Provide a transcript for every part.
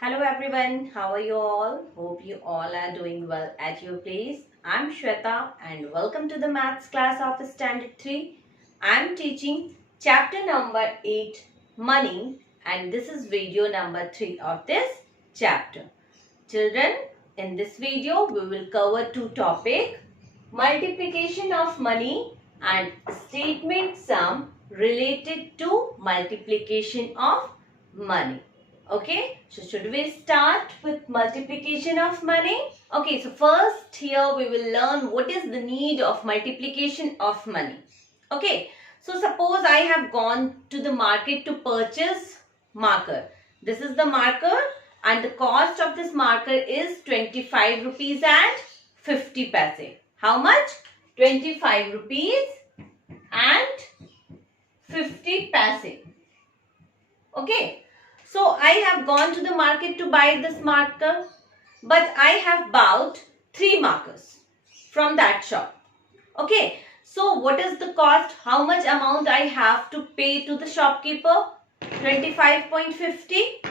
Hello everyone, how are you all? Hope you all are doing well at your place. I'm Shweta and welcome to the maths class of Standard 3. I'm teaching chapter number 8, Money, and this is video number 3 of this chapter. Children, in this video we will cover two topics: multiplication of money and statement sum related to multiplication of money. Okay, so should we start with multiplication of money? Okay, so first here we will learn what is the need of multiplication of money. Okay, so suppose I have gone to the market to purchase marker. This is the marker and the cost of this marker is 25 rupees and 50 paise. How much? 25 rupees and 50 paise. Okay. So I have gone to the market to buy this marker, but I have bought 3 markers from that shop. Okay. So what is the cost? How much amount I have to pay to the shopkeeper? 25.50.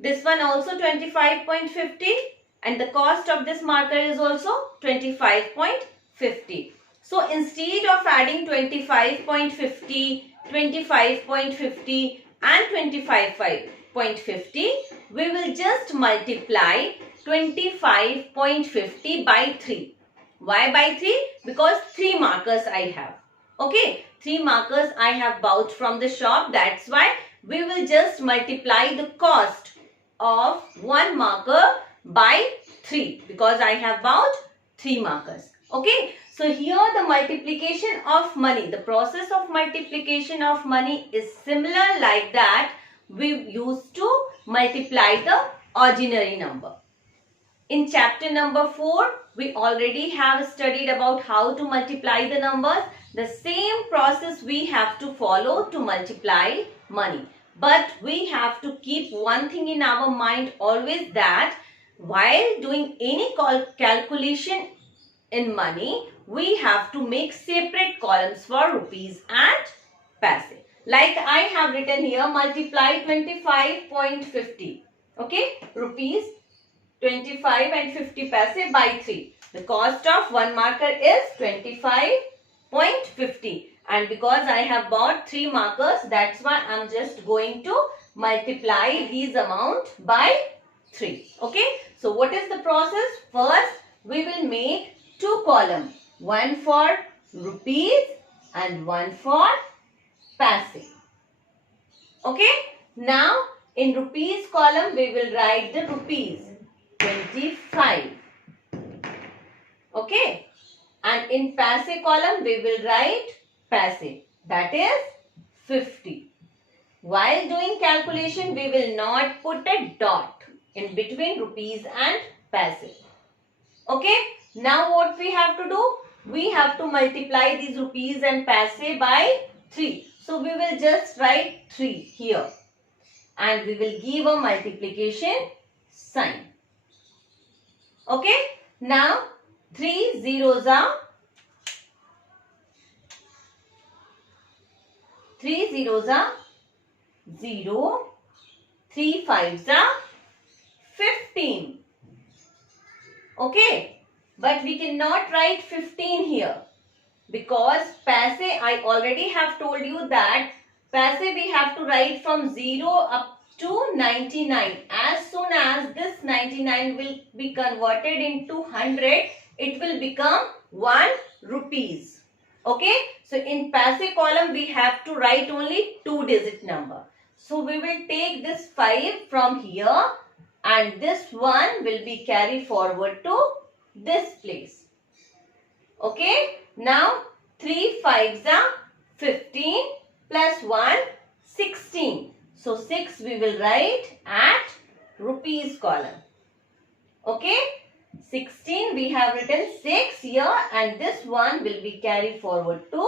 This one also 25.50. And the cost of this marker is also 25.50. So instead of adding 25.50, 25.50 and 25.50, we will just multiply 25.50 by 3. Why by 3? Because 3 markers I have. Okay, 3 markers I have bought from the shop. That's why we will just multiply the cost of 1 marker by 3 because I have bought 3 markers. Okay, so here the multiplication of money, the process of multiplication of money is similar like that we used to multiply the ordinary number. In chapter number 4, we already have studied about how to multiply the numbers. The same process we have to follow to multiply money. But we have to keep one thing in our mind always, that while doing any calculation in money, we have to make separate columns for rupees and paise. Like I have written here, multiply 25.50. Okay, rupees 25 and 50 paise by 3. The cost of 1 marker is 25.50. And because I have bought 3 markers, that's why I am just going to multiply these amount by 3. Okay. So what is the process? First, we will make 2 columns. One for rupees and one for paise. Okay. Now, in rupees column, we will write the rupees. 25. Okay. And in paise column, we will write paise. That is 50. While doing calculation, we will not put a dot in between rupees and paise. Okay. Now what we have to do? We have to multiply these rupees and paise by 3. So we will just write 3 here. And we will give a multiplication sign. Okay. Now 3 zeros are 0, 3 fives are 15. Okay. But we cannot write 15 here because paise, I already have told you that paise we have to write from 0 up to 99. As soon as this 99 will be converted into 100, it will become 1 rupees. Okay. So in paise column we have to write only 2-digit number. So we will take this 5 from here and this 1 will be carried forward to this place. Okay. Now 3 fives are 15 plus 1 16. So 6 we will write at rupees column. Okay. 16 we have written 6 here and this 1 will be carried forward to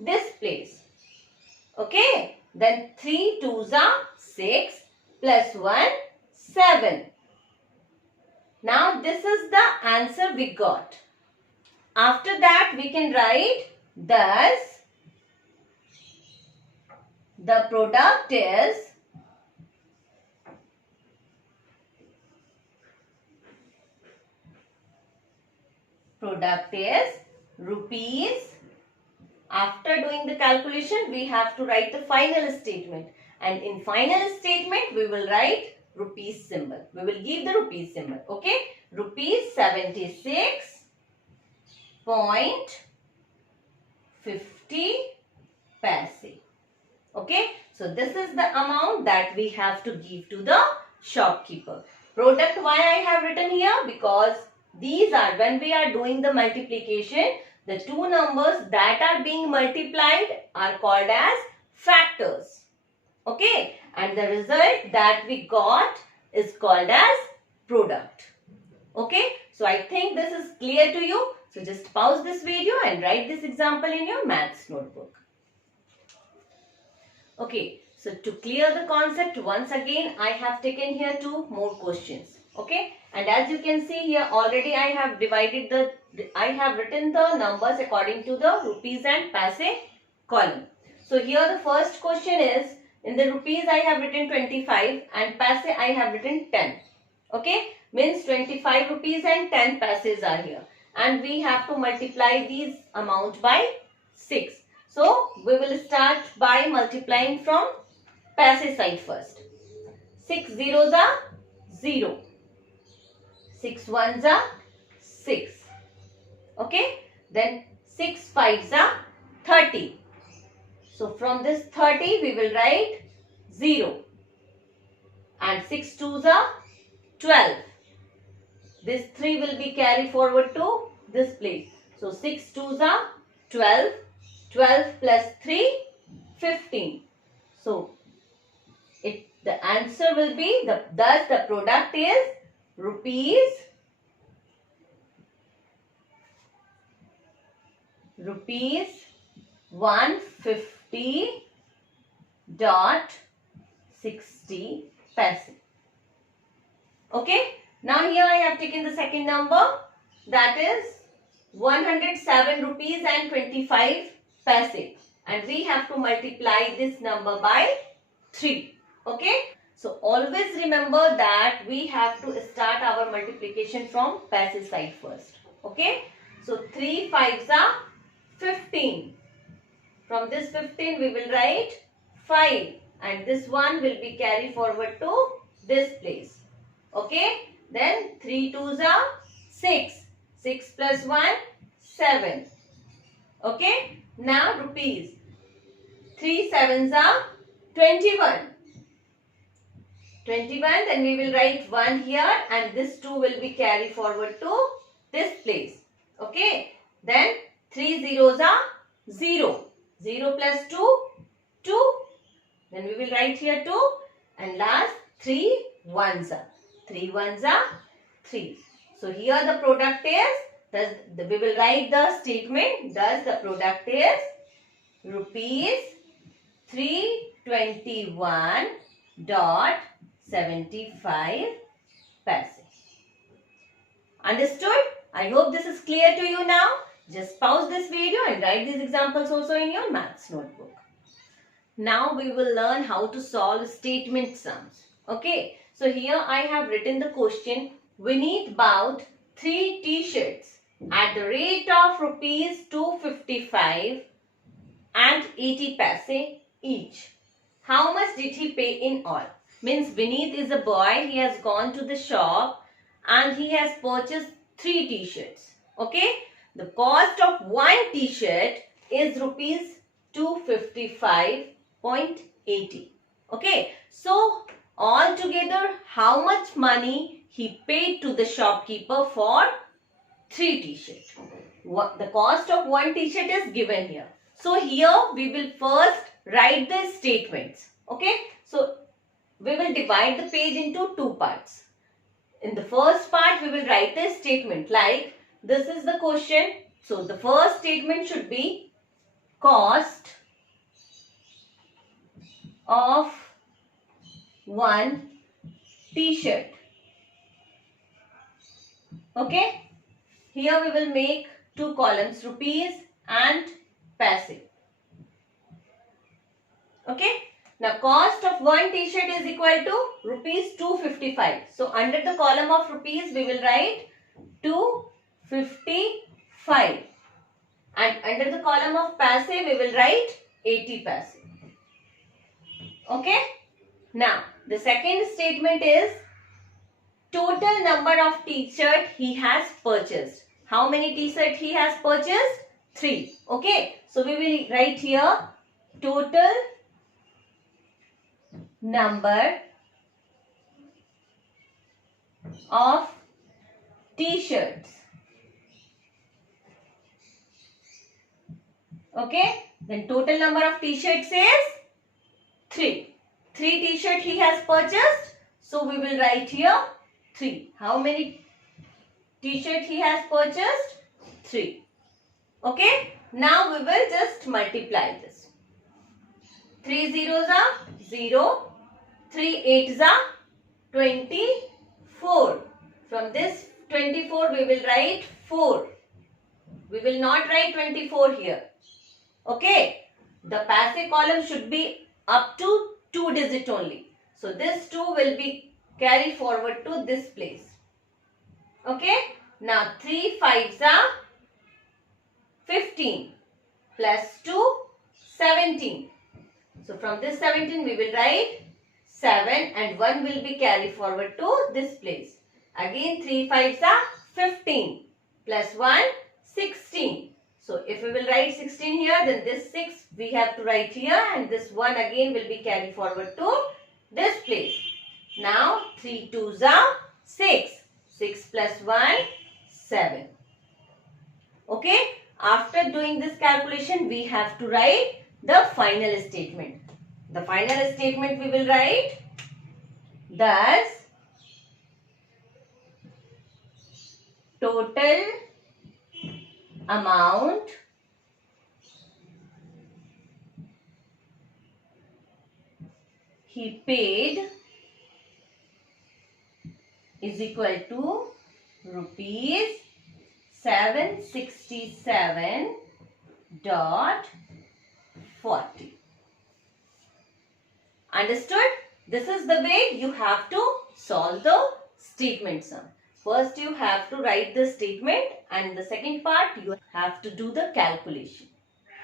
this place. Okay. Then 3 twos are 6 plus 1 7. Now this is the answer we got. After that we can write thus the product is product is rupees. After doing the calculation, we have to write the final statement. And in final statement, we will write rupees symbol. We will give the rupees symbol. Okay. Rupees 76.50 paise. Okay. So this is the amount that we have to give to the shopkeeper. Product why I have written here? Because these are, when we are doing the multiplication, the two numbers that are being multiplied are called as factors. Okay. And the result that we got is called as product. Okay. So I think this is clear to you. So just pause this video and write this example in your maths notebook. Okay. So to clear the concept, once again, I have taken here two more questions. Okay. And as you can see here, already I have written the numbers according to the rupees and paise column. So here the first question is, in the rupees I have written 25 and paise I have written 10. Okay. Means 25 rupees and 10 paises are here. And we have to multiply these amount by 6. So we will start by multiplying from paise side first. 6 zeros are 0. 6 ones are 6. Okay. Then 6 fives are 30. So from this 30 we will write 0. And 6 twos are 12. This 3 will be carried forward to this place. So 6 twos are 12. 12 plus 3, 15. So the answer will be, thus the product is rupees 150.60 paise. Okay. Now here I have taken the second number, that is 107 rupees and 25 paise, and we have to multiply this number by 3. Okay. So always remember that we have to start our multiplication from paise side first. Okay. So 3 fives are 15. From this 15 we will write 5, and this one will be carried forward to this place. Okay. Then 3 twos are 6. 6 plus 1, 7. Okay. Now rupees. 3 sevens are 21. 21, then we will write 1 here, and this 2 will be carried forward to this place. Okay. Then 3 zeros are 0. 0 plus 2, 2. Then we will write here 2. And last 3 ones are. 3 ones are 3. So here the product is, we will write the statement, thus the product is rupees 321.75 paise. Understood? I hope this is clear to you now. Just pause this video and write these examples also in your maths notebook. Now we will learn how to solve statement sums. Okay. So here I have written the question. Vineet bought 3 t-shirts at the rate of rupees 255 and 80 paise each. How much did he pay in all? Means Vineet is a boy. He has gone to the shop and he has purchased 3 t-shirts. Okay. The cost of one t-shirt is rupees 255.80. Okay. So altogether, how much money he paid to the shopkeeper for 3 t-shirts? The cost of one t-shirt is given here. So here we will first write the statements. Okay. So we will divide the page into 2 parts. In the first part, we will write the statement like this is the question. So the first statement should be cost of one t-shirt. Okay. Here we will make 2 columns, rupees and paise. Okay. Now cost of one t-shirt is equal to rupees 255. So under the column of rupees we will write 255 5. And under the column of paise, we will write 80 paise. Okay. Now, the second statement is total number of t-shirt he has purchased. How many t-shirt he has purchased? 3. Okay. So, we will write here total number of t-shirts. Okay. Then total number of t-shirts is 3. 3 t-shirt he has purchased. So, we will write here 3. How many t-shirt he has purchased? 3. Okay. Now, we will just multiply this. 3 zeros are 0. 3 eights are 24. From this 24, we will write 4. We will not write 24 here. Okay. The passe column should be up to 2 digit only. So, this 2 will be carried forward to this place. Okay. Now, 3 fives are 15 plus 2, 17. So, from this 17, we will write 7 and 1 will be carried forward to this place. Again, 3 fives are 15 plus 1, 16. So, if we will write 16 here, then this 6 we have to write here and this 1 again will be carried forward to this place. Now, 3 twos are 6. 6 plus 1, 7. Okay. After doing this calculation, we have to write the final statement. The final statement we will write thus total amount he paid is equal to rupees 767.40. Understood? This is the way you have to solve the statement sum. First you have to write the statement and the second part you have to do the calculation.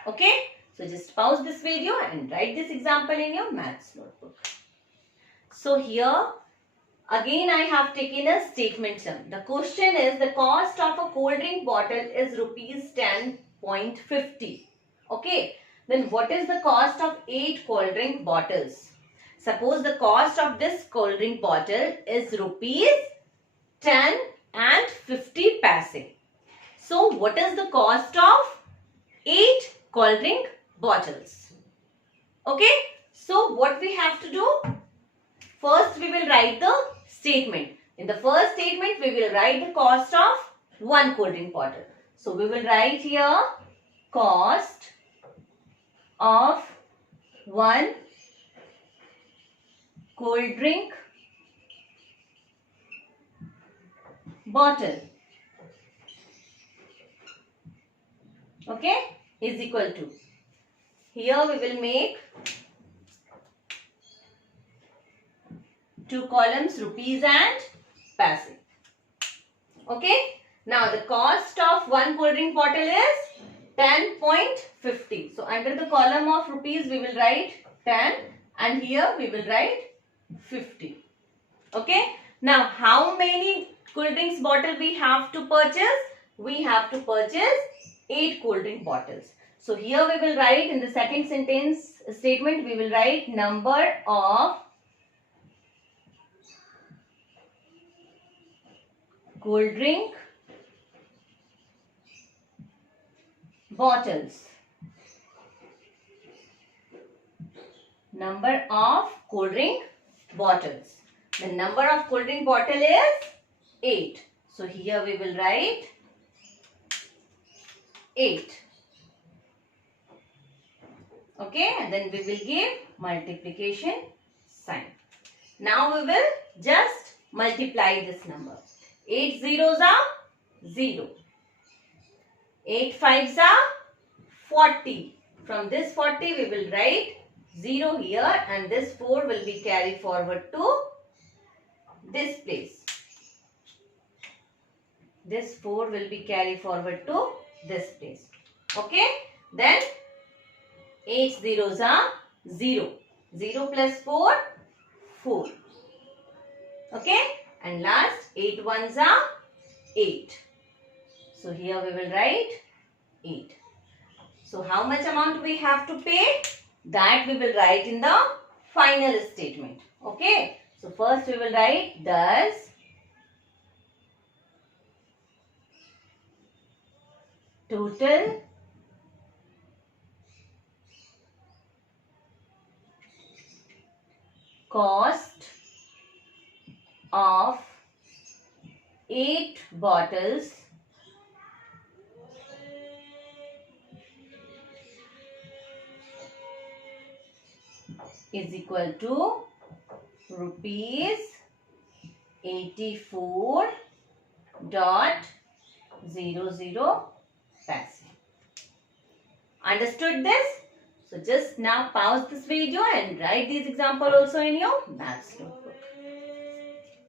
Okay? So just pause this video and write this example in your maths notebook. So here again I have taken a statement sum. The question is the cost of a cold drink bottle is rupees 10.50. Okay? Then what is the cost of 8 cold drink bottles? Suppose the cost of this cold drink bottle is rupees 10 and 50 paise. So, what is the cost of 8 cold drink bottles? Okay. So, what we have to do? First, we will write the statement. In the first statement, we will write the cost of 1 cold drink bottle. So, we will write here cost of 1 cold drink bottle, okay, is equal to, here we will make 2 columns rupees and paise. Okay. Now the cost of 1 cold drink bottle is 10.50. So under the column of rupees we will write 10 and here we will write 50. Okay. Now how many cold drinks bottle we have to purchase? We have to purchase 8 cold drink bottles. So here we will write in the second sentence statement we will write number of cold drink bottles. Number of cold drink bottles. The number of cold drink bottle is 8. So here we will write 8. Okay, and then we will give multiplication sign. Now we will just multiply this number. 8 zeros are 0. 8 fives are 40. From this 40 we will write 0 here and this 4 will be carried forward to this place. This 4 will be carried forward to this place. Okay. Then 8 zeros are 0. 0 plus 4, 4. Okay. And last 8 ones are 8. So here we will write 8. So how much amount we have to pay? That we will write in the final statement. Okay. So first we will write does total cost of 8 bottles is equal to rupees 84.00 paise. Understood this? So just now pause this video and write these example also in your maths note.